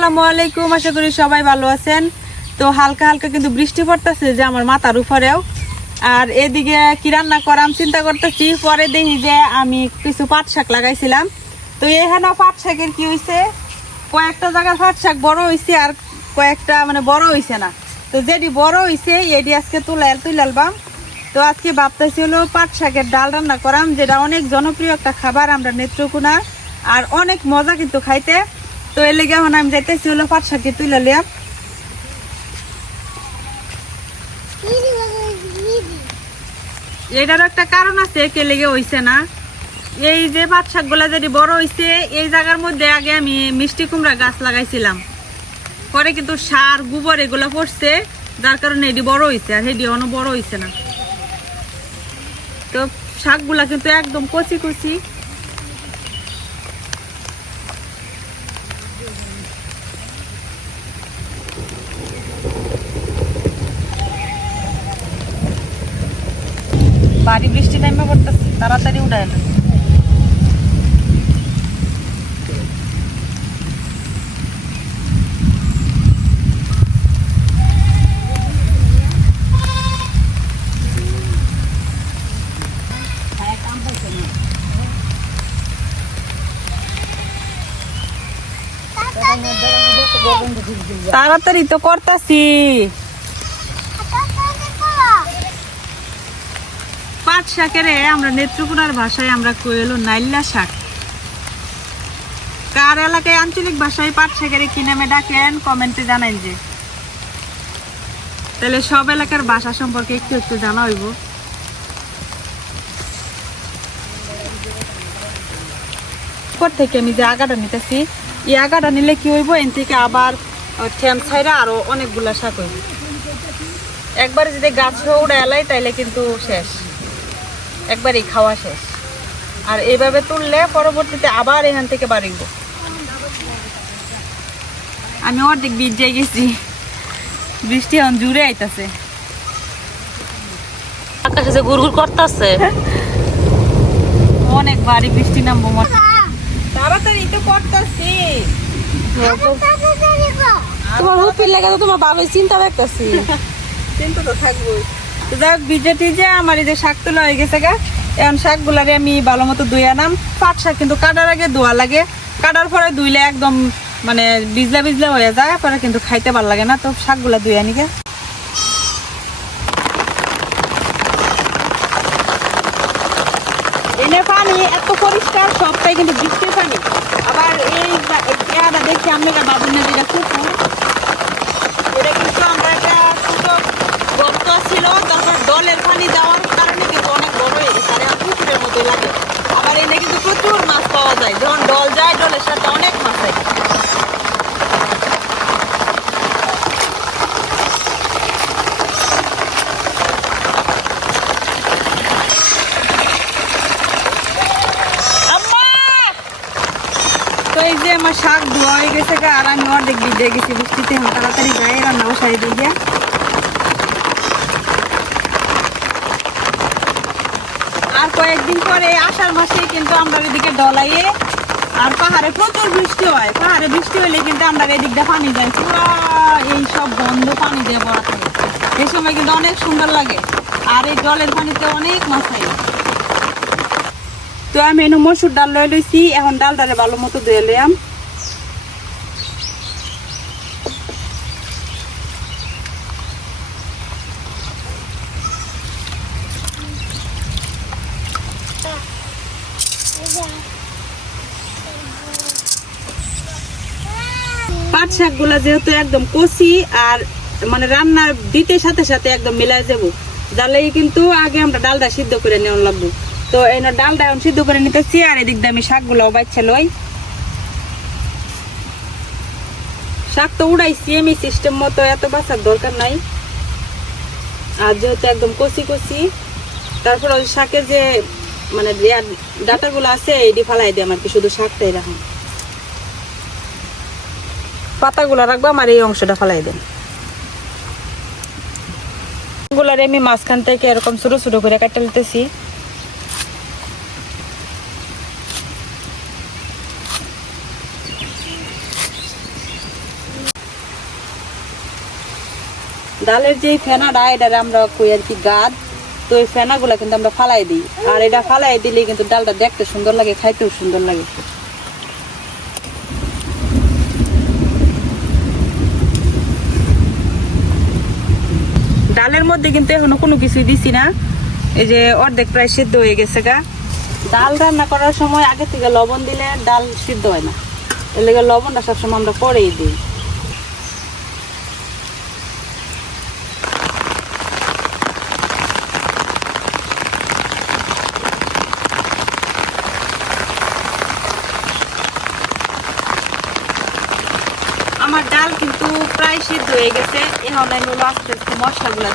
আসসালামু আলাইকুম, আশা করি সবাই ভালো আছেন। তো হালকা হালকা কিন্তু বৃষ্টি পড়তেছে যে আমার মাথার উপরেও। আর এদিকে কি রান্না করাম চিন্তা করতেছি। পরে দেখি যে আমি কিছু পাট শাক লাগাইছিলাম, তো এখানে পাট শাকের কি হয়েছে, কয়েকটা জায়গার পাট শাক বড় হয়েছে আর কয়েকটা মানে বড় হয়েছে না। তো যেটি বড় হয়েছে এটি আজকে তুলালবাম। তো আজকে ভাবতেছি হলো পাট শাকের ডাল রান্না করাম, যেটা অনেক জনপ্রিয় একটা খাবার আমরা নেত্রকোনা, আর অনেক মজা কিন্তু খাইতে। তো এর লেগে এখন আমি যাইতেছি হলো পাট শাকে তুলে লিয়াম। এটার একটা কারণ আছে কে লেগে হইছে না। এই যে পাট শাক গুলা যদি বড় হইছে, এই জায়গার মধ্যে আগে আমি মিষ্টি কুমড়া গাছ লাগাইছিলাম, পরে কিন্তু সার গোবর এগুলো পড়ছে, যার কারণে এটি বড় হইছে, আর এটি অন্য বড় হইছে না। তো শাকগুলা কিন্তু একদম কচি কচি। বাড়ি বৃষ্টি নামে পড়তেছে, তাড়াতাড়ি উঠায় না। তাড়াতাড়ি তো করতাছি। পাট শাকের আমরা নেত্রকোনার ভাষায় আমরা কইলো নাইল্লা শাক। কার এলাকায় আঞ্চলিক ভাষায় পাট শাকের কি নামে ডাকেন কমেন্টে জানাই, যে তাহলে সব এলাকার ভাষা সম্পর্কে একটু একটু জানা হইব। পর থেকে আমি যে আগাটা নিতেছি, এই আগাটা নিলে কি হইব, এন থেকে আবার ঠ্যাম ছাইরা আরো অনেকগুলা শাক হইব। একবারে যদি গাছ উড়ে এলাই তাইলে কিন্তু শেষ, একবারই খাওয়া শেষ। আর এইভাবে তুললে পরবর্তীতে আবার এখান থেকে বাড়িব। আমি অর্ধেক ভিজে গেছি, বৃষ্টি এখন জুড়ে আইতাছে, আকাশে যে গুড়গুড় করতেছে, অনেক ভারী বৃষ্টি নামবো মনে। তাড়াতাড়ি তো করতেছি, তোমার হুপির লাগে তো তোমার ভালোই চিন্তা দেখতেছি। চিন্তা তো থাকবোই। যাক ভিজে টিজে আমার এই যে শাক তোলা হয়ে গেছে গা। এখন শাকগুলারে আমি ভালো মতো ধুয়ে আনাম। পাট শাক কিন্তু কাটার আগে ধোয়া লাগে, কাটার পরে ধুইলে একদম মানে ভিজলা ভিজলা হয়ে যায়, পরে কিন্তু খাইতে ভালো লাগে না। তো শাকগুলা ধুয়ে আনি গে। এনে পানি এত পরিষ্কার, সবটাই কিন্তু বৃষ্টির পানি। আবার এই দেখছি আমরা বাবুর না যেটা পুকুর, এটা কিন্তু আমরা একটা ছোট গর্ত ছিল, তারপর ডলের পানি দেওয়ার কারণে কিন্তু অনেক বড় হয়ে গেছে, আর পুকুরের মতো লাগে। আবার এনে কিন্তু প্রচুর মাছ পাওয়া যায়, যখন ডল যায় ডলের সাথে অনেক মাছ হয়। এই যে আমার শাক ধোয়া হয়ে গেছে, আর আমি অর্ধেক ভিজে গেছি বৃষ্টিতে। তাড়াতাড়ি গায়ে রান্না বসাই দিয়ে আর কয়েকদিন পরে আষাঢ় মাসে কিন্তু আমরা এদিকে ডলাইয়ে, আর পাহাড়ে প্রচুর বৃষ্টি হয়। পাহাড়ে বৃষ্টি হলে কিন্তু আমরা এদিকটা পানি যায় পুরা, এই সব বন্ধ পানি দিয়ে ভরা থাকে। এই সময় কিন্তু অনেক সুন্দর লাগে, আর এই জলের পানিতে অনেক মাছ হয়। তো আমি এনে মসুর ডাল লয়ে লইছি, এখন ডালটারে ভালো মতো ধুয়ে লইয়াম। পাট শাক গুলা যেহেতু একদম কচি, আর মানে রান্না দিতে সাথে সাথে একদম মিলাই যাবো, যার লাগে কিন্তু আগে আমরা ডালটা সিদ্ধ করে নেওয়া লাগবো। তো এই ডালটা এখন সিদ্ধ করে নিতেছি, আর এদিক দিয়ে আমি শাকগুলাও বাচ্চা লই। শাক তো উড়াইছি আমি সিস্টেম মতো, এত বাঁচার দরকার নাই। আর যেহেতু একদম কচি কচি, তারপর ওই শাকের যে মানে ডাটাগুলো আছে এইটি ফালাই দিই, আমার কি শুধু শাকটাই রাখুন, পাতাগুলো রাখবো, আমার এই অংশটা ফালাই দেন। গুলারে আমি মাঝখান থেকে এরকম ছোট ছোট করে কাটা নিতেছি। ডালের যে ফেনাটা এটা আমরা কই আর কি গাদ, তো এই ফেনাগুলা কিন্তু আমরা ফালাই দিই, আর এটা ফালাই দিলে কিন্তু ডালটা দেখতে সুন্দর লাগে, খাইতেও সুন্দর লাগে। ডালের মধ্যে কিন্তু এখনো কোনো কিছুই দিছি না, এই যে অর্ধেক প্রায় সিদ্ধ হয়ে গেছে গা। ডাল রান্না করার সময় আগে থেকে লবণ দিলে ডাল সিদ্ধ হয় না, এর লেগে লবণটা সবসময় আমরা পরেই দিই। আমার ডাল কিন্তু প্রায় সিদ্ধ হয়ে গেছে, এখন আমি হলো আস্তে আস্তে মশলাগুলা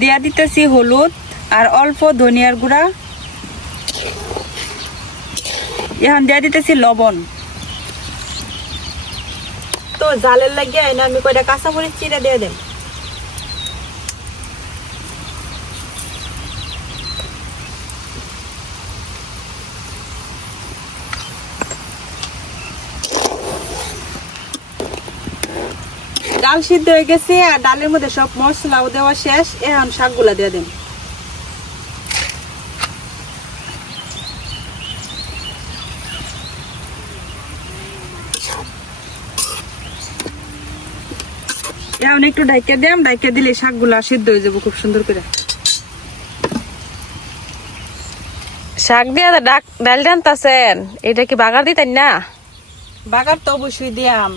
দিয়া দিতেছি হলুদ আর অল্প ধনিয়ার গুঁড়া, এখন দিয়া দিতেছি লবণ। তো জালের লাগিয়ে আমি কয়টা কাঁচামরিচ চিড়ে দিয়ে দেব। ডাল সিদ্ধ হয়ে গেছে আর ডালের মধ্যে সব মশলাও দেওয়া শেষ, এখন শাকগুলা দিয়ে দেন। এখন একটু ঢাইকা দিলাম, ঢাইকা দিলে শাকগুলা সিদ্ধ হয়ে যাবো খুব সুন্দর করে। শাক দিয়া ডাল টানতাছেন, এটা কি বাগার দিতেন না? বাগার তো অবশ্যই দিয়াম,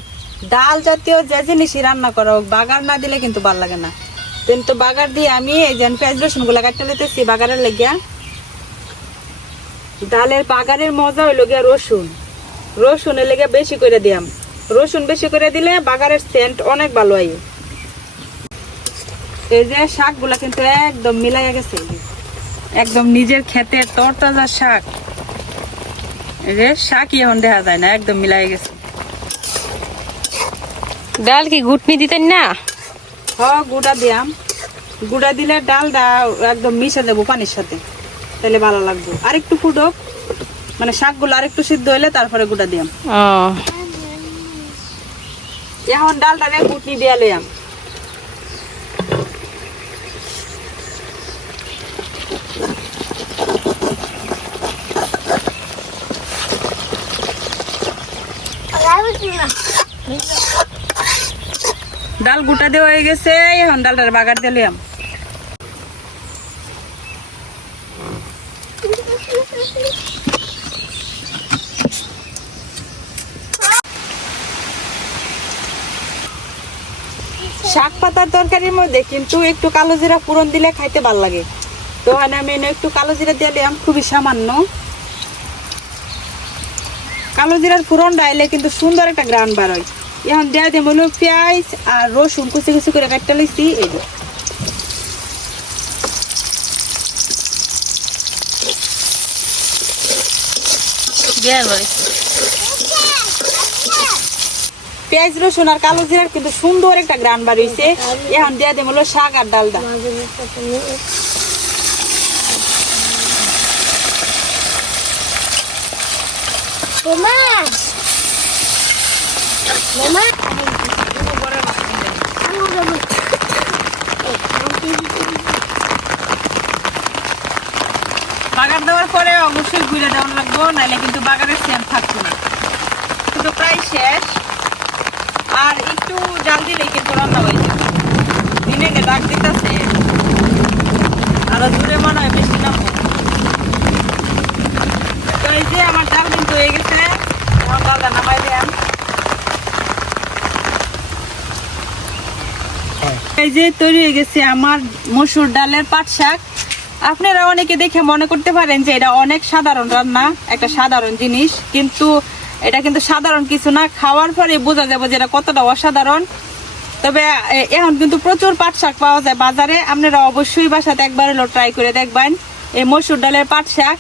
ডাল জাতীয় যে জিনিসই রান্না করা হোক বাগার না দিলে কিন্তু ভালো লাগে না। কিন্তু বাগার দিয়ে আমি এই যে পেঁয়াজ রসুন গুলা কাটতে লেতেছি বাগারের লেগিয়া। ডালের বাগারের মজা হইল গিয়া রসুন, রসুনের লেগে বেশি করে দিয়াম, রসুন বেশি করে দিলে বাগারের সেন্ট অনেক ভালো হয়। এই যে শাকগুলা কিন্তু একদম মিলাইয়া গেছে, একদম নিজের ক্ষেতের তরতাজা শাক। এই যে শাকই এখন দেখা যায় না, একদম মিলাই গেছে। ডাল কি ঘুটনি দিতেন না? গুঁড়া দিয়াম, গুঁড়া দিলে ডালটা একদম মিশে যাবো পানির সাথে, তাহলে ভালো লাগবে। আর একটু ফুটক, মানে শাকগুলো আর একটু সিদ্ধ হইলে তারপরে গুঁড়া দিয়াম। এখন ডালটা ঘুটনি দিয়া লইয়াম। ডাল গুটা দেওয়া হয়ে গেছে, এখন ডালটার বাগার দিলাম। শাক পাতার তরকারির মধ্যে কিন্তু একটু কালো জিরা ফোড়ন দিলে খাইতে ভালো লাগে, তো আমি একটু কালো জিরা দিলাম, খুবই সামান্য। কালো জিরার ফোড়ন ডাইলে কিন্তু সুন্দর একটা গ্রান বার হয়। এখন দেওয়া দেব হলো পেঁয়াজ আর রসুন কুচি কুচি করে কাটতে লইছি, এই যে পেঁয়াজ রসুন আর কালো জিরার কিন্তু সুন্দর একটা গ্রান বার হইছে। এখন দেওয়া দেব হলো শাক আর ডালটা। বাগার দেওয়ার পরে অবশ্যই ঘুরে দেওয়া লাগবো, নাহলে কিন্তু বাগারের সেম থাকতো না। কিন্তু প্রায় শেষ, আর একটু জাল দিলেই কিন্তু রান্না হয়ে যাবে। দিনে ডাক দিতেছে আরো দূরে মনে হয় বেশি নাম। তো এই যে আমার ডাল কিন্তু হয়ে গেছে, আমার ডালটা নামাই দেন। এই যে তৈরি হয়ে গেছে আমার মসুর ডালের পাট শাক। আপনারা অনেকে দেখে মনে করতে পারেন যে এটা অনেক সাধারণ রান্না, একটা সাধারণ জিনিস, কিন্তু এটা কিন্তু সাধারণ কিছু না, খাওয়ার পরে বোঝা যাবে যে এটা কতটা অসাধারণ। তবে এখন কিন্তু প্রচুর পাট শাক পাওয়া যায় বাজারে, আপনারা অবশ্যই বাসাতে একবার হলো ট্রাই করে দেখবেন এই মসুর ডালের পাট শাক।